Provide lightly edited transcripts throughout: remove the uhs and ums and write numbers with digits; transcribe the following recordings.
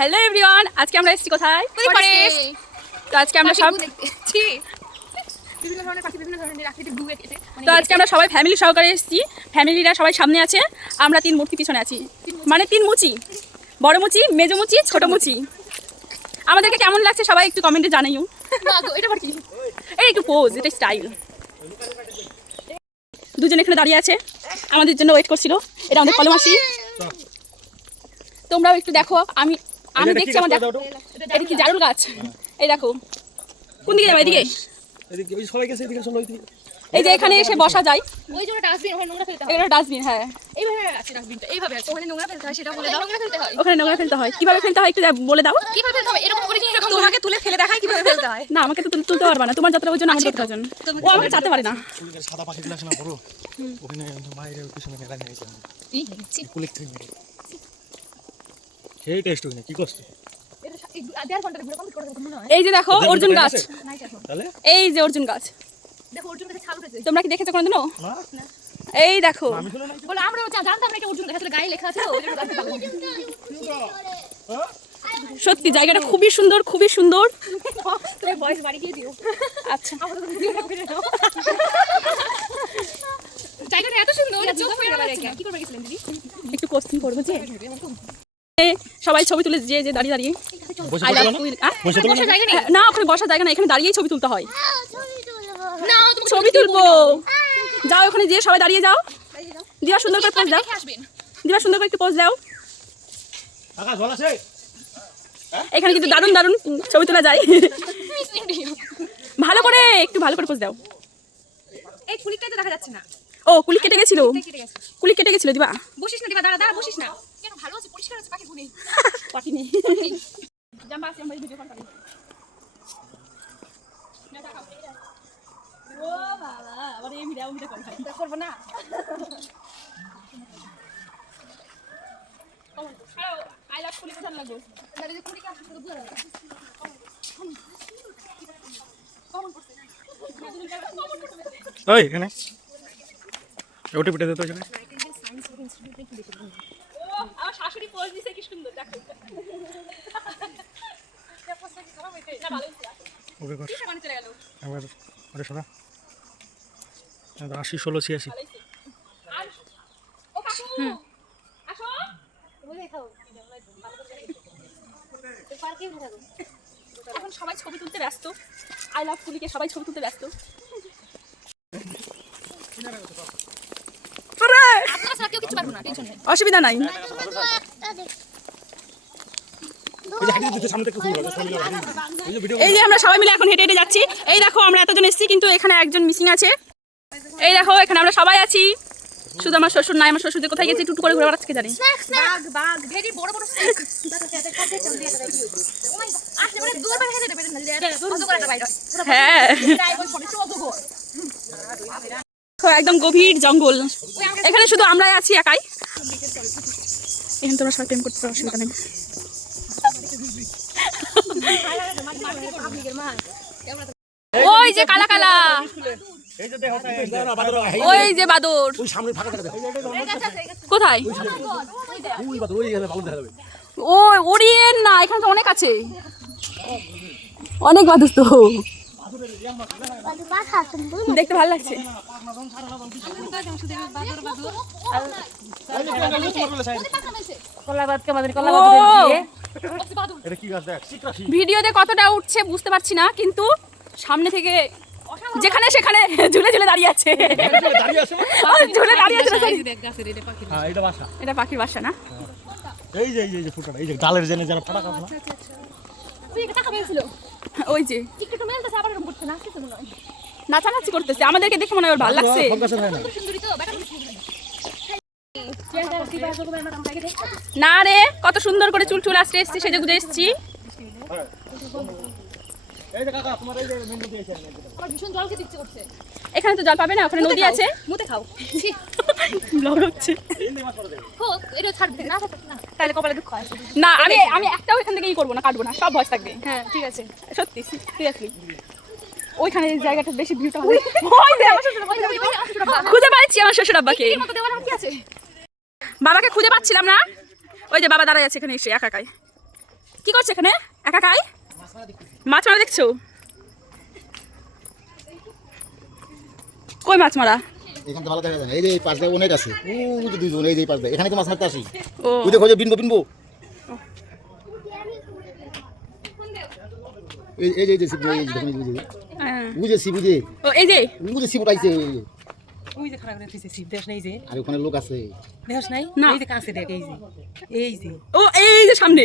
Hello everyone, আজকে আমরা এসেছি কোথায়? ফরেস্ট। তো আজকে আমরা সব তো আজকে আমরা সবাই ফ্যামিলি সহকারে এসেছি। ফ্যামিলিরা সবাই সামনে আছে, আমরা তিন মূর্তি পিছনে আছি, মানে তিন মুচি, বড় মুচি, মেজো মুচি, ছোট মুচি। আমাদেরকে কেমন লাগছে সবাই একটু কমেন্টে জানাইও। এই একটু পোজ, এটা স্টাইল। দুজন এখানে দাঁড়িয়ে আছে, আমাদের জন্য ওয়েট করছিল। এটা আমাদের কলমাসি। তোমরাও একটু দেখো। আমি দেখছি আমার, দেখো এটা কি জারুল গাছ। এই দেখো কোন দিকে যাবো, এদিকে। এই যে এখানে এসে বসা যায়। ওই যে ডাস্টবিন, ওখানে নোংরা ফেলতে হয়। এটা ডাস্টবিন, হ্যাঁ এইভাবে আছে ডাস্টবিনটা, এইভাবে আছে। ওখানে নোংরা ফেলতে হয়, সেটা বলে দাও। নোংরা ফেলতে হয়, ওখানে নোংরা ফেলতে হয়। কিভাবে ফেলতে হয় একটু বলে দাও। কিভাবে ফেলতে হবে? এরকম করে কি এরকম তোমাকে তুলে ফেলে দেখাই কিভাবে ফেলতে হয়? না, আমাকে তো তুলতে পারবা না। তোমার যতটা ওজন আমার ততটা ওজন। ও আমাকে চাতে পারে না। সাদা পাখিগুলো আসে না বড়, ওখানে মায়ের পিছনে মেলা নিয়ে গেছে। কুলিক থেকে মেরে সেই টেস্ট হইনি। কি করছে? এই যে দেখো অর্জুন গাছ। এই যে অর্জুন গাছ, দেখো অর্জুন গাছে ছাল উঠেছে। তোমরা কি দেখেছো কোনোদিনও? এই দেখো, বলে আমরা জানতাম না এটা অর্জুন গাছ, গায়ে লেখা আছে। সত্যি জায়গাটা খুবই সুন্দর, খুবই সুন্দর। তুমি বয়স বাড়ি গিয়ে দিও। আচ্ছা, জায়গাটা এত সুন্দর, চোখ ফেলে গেল। কি করবে গেছিলেন দিদি? একটু কোশ্চেন করবো যে সবাই ছবি তুলে যে যে দাঁড়িয়ে দাঁড়িয়ে না, ওখানে বসার জায়গা না, এখানে দাঁড়িয়েই ছবি তুলতে হয়। না, ছবি তুলবো, যাও ওখানে যেয়ে সবাই দাঁড়িয়ে যাও। দিবা সুন্দর করে পোজ দাও, দিবা সুন্দর করে একটু পোজ দাও। এখানে কিন্তু দারুণ দারুণ ছবি তোলা যায়। ভালো করে একটু ভালো করে পোজ দাও। এই কুলিকটাই তো দেখা যাচ্ছে না। ও কুলি কেটে গেছিল, কুলি কেটে গেছিল। দিবা বসিস না, দিবা দাঁড়া দাঁড়া, বসিস না। কেন ভালো আছে, পরিষ্কার আছে, পাখি গুনে পাটি নেই। জাম্বা আছে, আমরা ভিডিও কল করি। ও বাবা, আবার এই ভিডিও কল করব না। আই লাভ কুলি কোথায় লাগো? দাঁড়া যে কুলিকে আসছে তো বুঝা যাবে। ওই এখানে ওটি পিটে দে তো এখানে। ও আমার শাশুড়ি পোজ দিছে, কি সুন্দর দেখো। না ভালো হইছে। ওকে কর। কিসে মানে চলে গেল? এবার ওরে সরা 80 16 86। আর ও কাকু আসো, তুমি দেখাও তো পার্কে থাকো। এখন সবাই ছবি তুলতে ব্যস্ত। আই লাভ কুলিকে সবাই ছবি তুলতে ব্যস্ত। আপনারা ছাড়া কেউ কিছু পারবো না, টেনশন নেই। অসুবিধা নাই। এই যে হাঁটি দিতে সামনে থেকে শুরু হবে সবাই মিলে হাঁটি। এই যে ভিডিও এই যে আমরা সবাই মিলে এখন হেঁটে হেঁটে যাচ্ছি। এই দেখো আমরা এতজন এসেছি, কিন্তু এখানে একজন মিসিং আছে। এই দেখো এখানে আমরা সবাই আছি, শুধু আমার শ্বশুর নাই। আমার শ্বশুর যে কোথায় গেছে টুটু করে ঘুরে বেড়াচ্ছে জানি। বাঘ বাঘ ভেরি বড় বড় স্নেক। আসলে মানে দুবার বাইরে যেতে পারেন না, অজগর একটা বাইরে। হ্যাঁ, প্রায় ওই ফটো অজগর। একদম গভীর জঙ্গল। এখানে শুধু আমরাই আছি একাই। এখানে তোমরা সবাই প্রেম করতে পারো, অসুবিধা নেই। ওই যে কালা কালা, এই যে দেখো না বাদর ওই যে বাদর। ওই সামনে ফাঁকা জায়গা দেখো। কোথায়? ওই বাদর ওই গেলে ভালো দেখা যাবে। ও ওরিয়েন না, এখানে তো অনেক আছে, অনেক বাদর তো দেখতে ভালো লাগছে। এটা কি গাছ দেখ চিকরাশি। ভিডিওতে কতটা উঠছে বুঝতে পারছি না, কিন্তু সামনে থেকে যেখানে সেখানে ঝুলে ঝুলে দাঁড়িয়ে আছে। দাঁড়িয়ে আছে ঝুলে দাঁড়িয়ে আছে। হ্যাঁ এটা বাসা। এটা পাখির বাসা না? এই যে এই যে ফুটাটা এই যে ডালের জেনে যারা ফাটা কাটলো তুই এটা টাকা পেয়েছিল ওই যে একটু মেলতেছে, আবার এরকম করতে না, আসছে মনে হয় নাচানাচি করতেছে, আমাদেরকে দেখে মনে হয় ওর ভালো লাগছে। ফোকাসে থাকে না। সুন্দরী তো ব্যাটা। না রে, কত সুন্দর করে চুল চুল আসতে এসছি, সেজে গুজে এসছি। এই যে কাকা তোমার এই যে মেন নদী আছে। আমার ভীষণ জল খেতে ইচ্ছে করছে। এখানে তো জল পাবে না, ওখানে নদী আছে। মুতে খাও। ব্লগ হচ্ছে হোক, এটা ছাড়বে না, না তাহলে কপালে দুঃখ আসে। না, আমি একটাও এখান থেকে করবো না, কাটবো না, সব ভয় থাকবে। হ্যাঁ ঠিক আছে, সত্যি সিরিয়াসলি। ওইখানে জায়গাটা বেশি ভিউটা হবে। খুঁজে পাচ্ছি আমার শ্বশুর আব্বাকে। বাবাকে খুঁজে পাচ্ছিলাম না, ওই যে বাবা দাঁড়ায় আছে এখানে এসে একাকাই। কি করছো এখানে একা কাই? মাছ মারা দেখছো? কই মাছ মারা? এখান থেকে ভালো দেখা যায় না। এই যে এই পাশ দিয়ে অনেক আছে, ওই যে দুজন, এই যে এই পাশ দিয়ে, এখানে তো মাছ মারতে আসি। ও ওই দেখো, ওই যে বিনবো বিনবো, এই যে এই যে ছিপ, এই যে দেখুন, এই যে হ্যাঁ। বুঝে ছিপ, বুঝে ও এই যে বুঝে ছিপ উঠাইছে। ওই যে খারাপ করে থইছে সিপ দেশ নাই যে আর ওখানে লোক আছে। দেশ নাই না। এই যে কাছে দেখ এই যে ও এই যে সামনে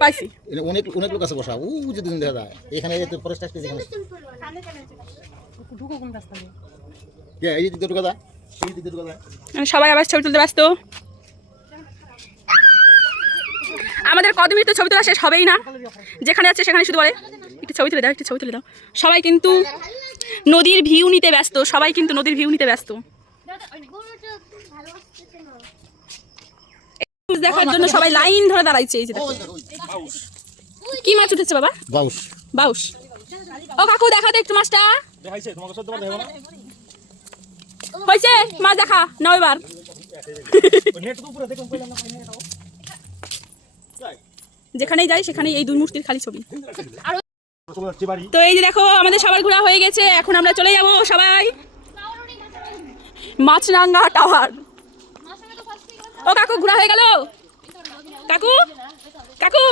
পাইছি। এখানে অনেক অনেক লোক আছে বসা, ওই যে দুজন দেখা যায়। এখানে ফরেস্ট আসছে, এখানে ঢুকো কোন রাস্তা দিয়ে এই যে দুটো কথা, এই যে দুটো কথা। মানে সবাই আবার ছবি তুলতে ব্যস্ত। আমাদের কদমই তো ছবি তোলা শেষ হবেই না, যেখানে আছে সেখানে শুধু বলে একটু ছবি তুলে দাও, একটু ছবি তুলে দাও। সবাই কিন্তু নদীর ভিউ নিতে ব্যস্ত, সবাই কিন্তু নদীর ভিউ নিতে ব্যস্ত। দেখার জন্য সবাই লাইন ধরে দাঁড়াইছে। এই যে দেখো। কি মাছ উঠেছে বাবা? বাউস। বাউস। ও কাকু দেখা তো একটু মাছটা দেখাইছে তোমাকে সত্য কথা দেখাবো না হয়েছে। মাছ দেখা নাও এবার। নেট তো উপরে দেখুন কইলাম না যেখানেই যাই সেখানেই এই দুই মূর্তির খালি ছবি। চলে যাচ্ছি বাড়ি তো এই যে দেখো আমাদের সবার ঘোরা হয়ে গেছে, এখন আমরা চলে যাব সবাই মাছরাঙ্গা টাওয়ার। ও কাকু ঘোরা হয়ে গেল? কাকু কাকু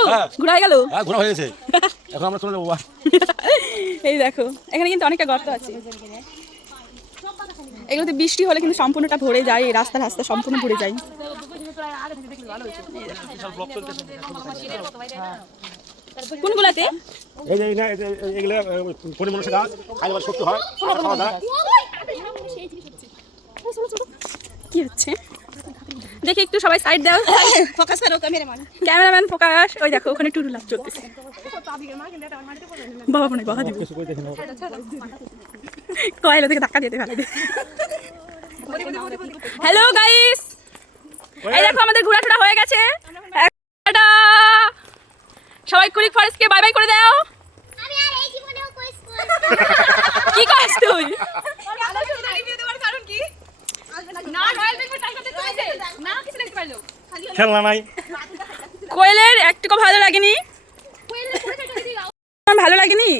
ঘোরা হয়ে গেল? হ্যাঁ ঘোরা হয়ে গেছে এখন আমরা চলে যাবো এই দেখো এখানে কিন্তু অনেকটা গর্ত আছে। এগুলোতে বৃষ্টি হলে কিন্তু সম্পূর্ণটা ভরে যায়, এই রাস্তা রাস্তা সম্পূর্ণ ভরে যায়। কোনগুলাতে? এই যে এগুলো কোন মানুষের গাছ খাইবার শক্তি হয়, খাওয়া দাওয়া। কি হচ্ছে দেখি একটু সবাই সাইড দাও। ফোকাস করো ক্যামেরাম্যান। Cameraman focus. ওই দেখো ওখানে টুরু লাভ চলতেছে। বাবা মনে বাবা দিব কয়লা থেকে ধাক্কা দিতে ভালো। হ্যালো গাইস, এই দেখো আমাদের ঘোরা টোরা হয়ে গেছে। টাটা। সবাই কুলিক ফরেস্টকে বাই বাই করে দাও। আমি আর এই জীবনেও কইস কি করিস তুই? খেলনা নাই কোয়েলের একটুকু ভালো লাগেনি? আমার ভালো লাগেনি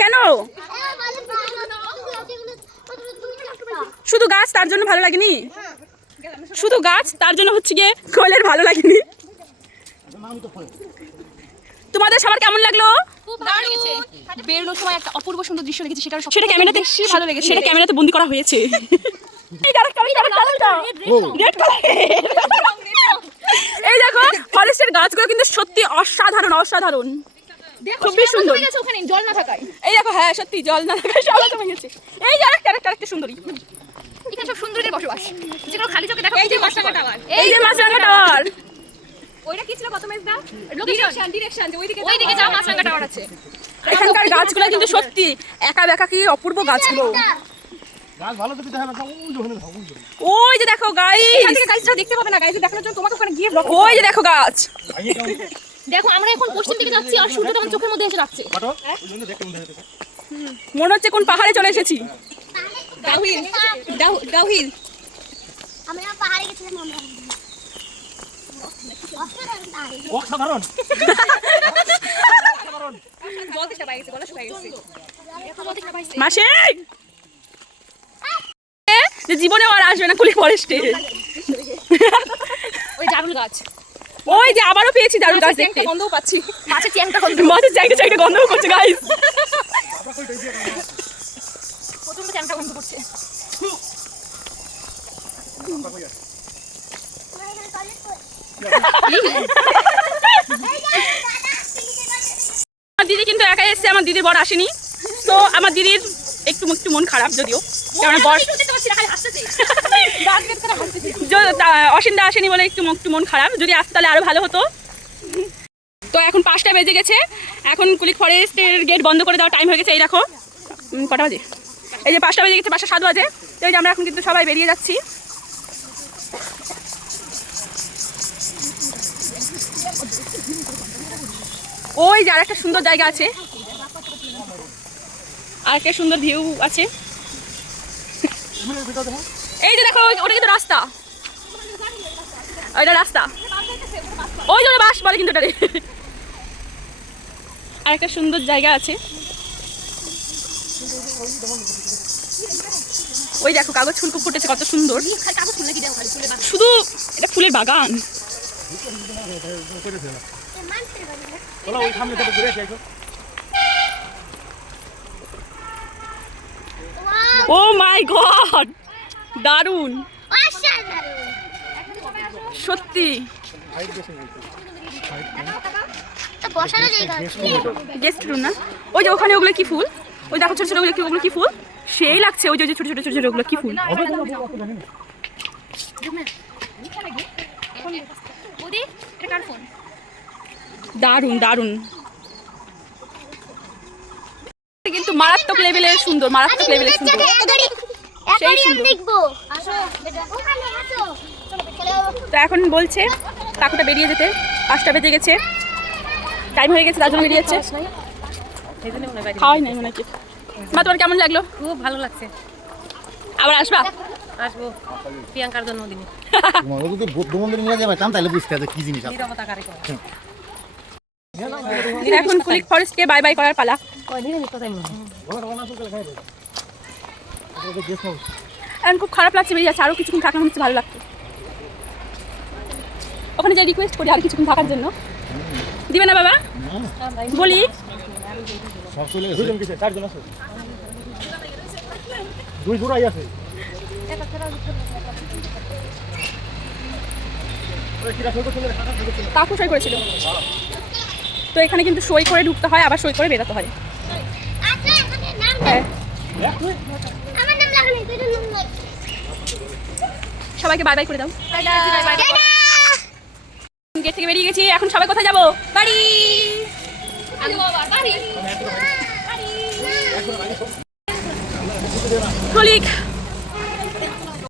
কেন? শুধু গাছ তার জন্য ভালো লাগেনি? শুধু গাছ তার জন্য হচ্ছে গিয়ে কোয়েলের ভালো লাগেনি? তোমাদের সবার কেমন লাগলো? খুব ভালো লেগেছে। বেরোনোর সময় একটা অপূর্ব সুন্দর দৃশ্য দেখেছি, সেটা ক্যামেরাতে বেশি ভালো লেগেছে। সেটা ক্যামেরাতে বন্দি করা হয়েছে। এই দেখো ফরেস্টের গাছগুলো কিন্তু সত্যি অসাধারণ অসাধারণ, খুবই সুন্দর। ওখানে জল না থাকায় এই দেখো হ্যাঁ সত্যি জল না থাকায় সবাই জমে গেছে। এই যে আরেকটা সুন্দরী, এখানে সব সুন্দরীদের বসবাস, যেগুলো খালি চোখে দেখা। এই যে মাছরাঙা টাওয়ার, এই যে মাছরাঙা টাওয়ার। ওইটা কি ছিল কত মেজ দাও? ডিরেকশন যে ওইদিকে যাও, মাছরাঙা টাওয়ার আছে। এখানকার গাছগুলো কিন্তু সত্যি একা বেকা কি অপূর্ব গাছগুলো। গাছ ভালো যদি দেখা না ওই যে ওখানে থাকো ওই যে দেখো গাইস, গাইসটা দেখতে পাবে না, গাইস দেখানোর জন্য তোমাকে ওখানে গিয়ে ওই যে দেখো গাছ। দেখো আমরা এখন পশ্চিম দিকে যাচ্ছি আর সূর্যটা আমার চোখের মধ্যে এসে রাখছে। কাটো ওই জন্য দেখতে মনে হচ্ছে মনে হচ্ছে কোন পাহাড়ে চলে এসেছি। ডাউহিল আমরা পাহাড়ে গেছিলাম আমরা। অসাধারণ জল দিতে পাইছে, গলা শুকায় গেছে। মাসি যে জীবনেও আর আসবে না কুলি ফরেস্টে। ওই জারুল গাছ, ওই যে আবারও পেয়েছি দারুণ গাছ দেখতে। গন্ধও পাচ্ছি, মাছের চ্যাংটা গন্ধ, মাছের চাইতে গন্ধও করছে গাইস। প্রচন্ড চ্যাংটা গন্ধ করছে। আমার দিদি কিন্তু একাই এসেছে, আমার দিদির বর আসেনি। তো আমার দিদির একটু মন খারাপ, যদিও কারণ বর অসিন্দা আসেনি বলে একটু মন খারাপ। যদি আসতে তাহলে আরো ভালো হতো। তো এখন 5টা বেজে গেছে, এখন কুলিক ফরেস্টের গেট বন্ধ করে দেওয়ার টাইম হয়ে গেছে। এই দেখো কটা বাজে, এই যে 5টা বেজে গেছে, 5টা 7 বাজে। তো এই যে আমরা এখন কিন্তু সবাই বেরিয়ে যাচ্ছি। ওই যে আরেকটা সুন্দর জায়গা আছে, আরেকটা সুন্দর ভিউ আছে। এই যে দেখো ওটা কিন্তু রাস্তা, ওইটা রাস্তা, ওই জন্য বাস বলে কিন্তু ওটারে। আর একটা সুন্দর জায়গা আছে, ওই দেখো কাগজ ফুল খুব ফুটেছে, কত সুন্দর। শুধু এটা ফুলের বাগান। চলো ওই সামনে থেকে ঘুরে আসি একটু। ও মাই গড, দারুণ অসাধারণ। সত্যি। তো বসানো জায়গা আছে। গেস্ট রুম না? ওই যে ওখানে ওগুলো কি ফুল, ওই দেখো ছোট ছোট ওগুলো কি ফুল, সেই লাগছে। ওই যে ছোট ছোট ছোট ছোট ওগুলো কি ফুল, বৌদি এটা কার ফোন? দারুণ দারুণ। কিন্তু মারাত্মক লেভেলের সুন্দর, মারাত্মক লেভেলের সুন্দর। সেই সুন্দর। দেখবো। আসো ওখানে আসো। চলো। তো এখন বলছে কাকুটা বেরিয়ে যেতে, 5টা বেজে গেছে, টাইম হয়ে গেছে, তার জন্য বেরিয়ে যাচ্ছে। এই জন্য মনে হয় বাইরে খাওয়াই নাই মনে হয়। মা তোমার কেমন লাগলো? খুব ভালো লাগছে। আবার আসবা? আসবো প্রিয়াঙ্কার জন্মদিনে। তোমার যদি বৌদ্ধ মন্দির নিয়ে যাবে তাহলে বুঝতে হবে কি জিনিস আছে। নিরবতা কারিগর। এখন কুলিক ফরেস্টকে বাই বাই করার পালা। কোথায় মনে হয়? এখন খুব খারাপ লাগছে, বেরিয়ে যাচ্ছে। আরও কিছুক্ষণ থাকলে হচ্ছে ভালো লাগতো। ওখানে যাই রিকোয়েস্ট করি আর কিছুক্ষণ থাকার জন্য। দিবে না বাবা? বলি সব চলে গেছে। দুইজন কিসে? 4 জন আছে। দুই জোড়াই আছে। কাকু সই করেছিল। তো এখানে কিন্তু সই করে ঢুকতে হয়, আবার সই করে বেরোতে হয়। আচ্ছা এখানে নাম হ্যাঁ, আমার নাম লাগানো দুটো নাম নাই। সবাইকে বাই বাই করে দাও। টাটা। গেট থেকে বেরিয়ে গেছি, এখন সবাই কোথায় যাবো? বাড়ি। বাড়ি। কলিগ